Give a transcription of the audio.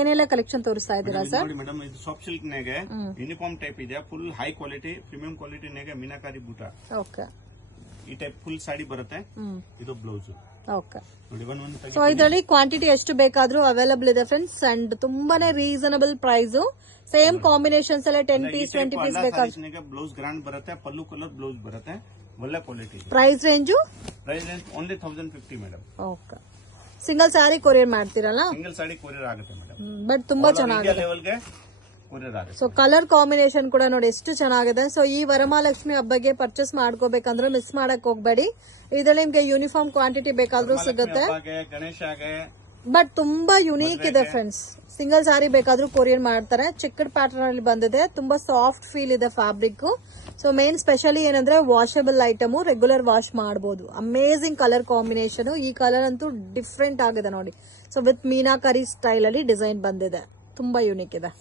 ಏನೆಲ್ಲ ಕಲೆಕ್ಷನ್ ತೋರಿಸ್ತಾ ಇದ್ದೀರಾ ಸರ್? ನೋಡಿ ಮೇಡಮ್, ಇದು ಸಾಫ್ಟ್ ಸಿಲ್ಕ್ ನಾಗೆ ಯೂನಿಫಾರ್ಮ್ ಟೈಪ್ ಇದೆ, full high quality premium quality ನಾಗೆ ಮೀನಾಕಾರಿ ಬೂಟ. ಓಕೆ, ಈ ಟೈಪ್ ಫುಲ್ ಸಾಡಿ ಬರುತ್ತೆ. ಇದು ಬ್ಲೌಸ್. ಓಕೆ, ನೋಡಿ ಸೊ ಇದರಲ್ಲಿ ಕ್ವಾಂಟಿಟಿ ಎಷ್ಟು ಬೇಕಾದ್ರೂ ಅವೈಲಬಲ್ ಇದೆ ಫ್ರೆಂಡ್ಸ್, ಅಂಡ್ ತುಂಬಾನೇ ರೀಸನಬಲ್ ಪ್ರೈಸ್. ಸೇಮ್ ಕಾಂಬಿನೇಷನ್ಸ್ ಎಲ್ಲ 10 ಪೀಸ್ 20 ಪೀಸ್ ಬೇಕಾದ್ರೆ ಬ್ಲೌಸ್ ಗ್ರಾಂಡ್ ಬರುತ್ತೆ, ಪಲ್ಲು ಕಲರ್ ಬ್ಲೌಸ್ ಬರುತ್ತೆ, ಒಳ್ಳೆ quality. Price range only 1050 madam. Okay, single sari courier ಮಾಡ್ತೀರಲ್ಲ? ಸಿಂಗಲ್ ಸಾಡಿ ಕೊರಿಯರ್ ಆಗುತ್ತೆ ಮೇಡಮ್, ಬಟ್ ತುಂಬಾ ಚೆನ್ನಾಗಿದೆ. ಲೆವೆಲ್ಗೆ ಕೊರಿಯರ್ ಆಗುತ್ತೆ. ಸೊ ಕಲರ್ ಕಾಂಬಿನೇಷನ್ ಕೂಡ ನೋಡಿ ಎಷ್ಟು ಚೆನ್ನಾಗಿದೆ. ಸೊ ಈ ವರಮಹಾಲಕ್ಷ್ಮಿ ಹಬ್ಬಕ್ಕೆ ಪರ್ಚೇಸ್ ಮಾಡ್ಕೋಬೇಕಂದ್ರೆ ಮಿಸ್ ಮಾಡಕ್ ಹೋಗ್ಬೇಡಿ. ಇದರಲ್ಲಿ ನಿಮ್ಗೆ ಯೂನಿಫಾರ್ಮ್ ಕ್ವಾಂಟಿಟಿ ಬೇಕಾದ್ರೂ ಸಿಗುತ್ತೆ, ಗಣೇಶಗೆ ಬಟ್ ತುಂಬಾ ಯುನೀಕ್ ಇದೆ ಫ್ರೆಂಡ್ಸ್. ಸಿಂಗಲ್ ಸಾರಿ ಬೇಕಾದ್ರೂ ಕೊರಿಯರ್ ಮಾಡ್ತಾರೆ. ಚಿಕ್ಕಡ್ ಪ್ಯಾಟರ್ನ್ ಅಲ್ಲಿ ಬಂದಿದೆ, ತುಂಬಾ ಸಾಫ್ಟ್ ಫೀಲ್ ಇದೆ ಫ್ಯಾಬ್ರಿಕ್. ಸೊ ಮೇನ್ ಸ್ಪೆಷಲಿ ಏನಂದ್ರೆ ವಾಷಬಲ್ ಐಟಮ್, ರೆಗ್ಯುಲರ್ ವಾಶ್ ಮಾಡಬಹುದು. Amazing colour combination. ಈ ಕಲರ್ ಅಂತೂ ಡಿಫ್ರೆಂಟ್ ಆಗಿದೆ ನೋಡಿ. ಸೊ ವಿತ್ ಮೀನಾಕರಿ ಸ್ಟೈಲ್ ಅಲ್ಲಿ ಡಿಸೈನ್ ಬಂದಿದೆ, ತುಂಬಾ ಯುನೀಕ್ ಇದೆ.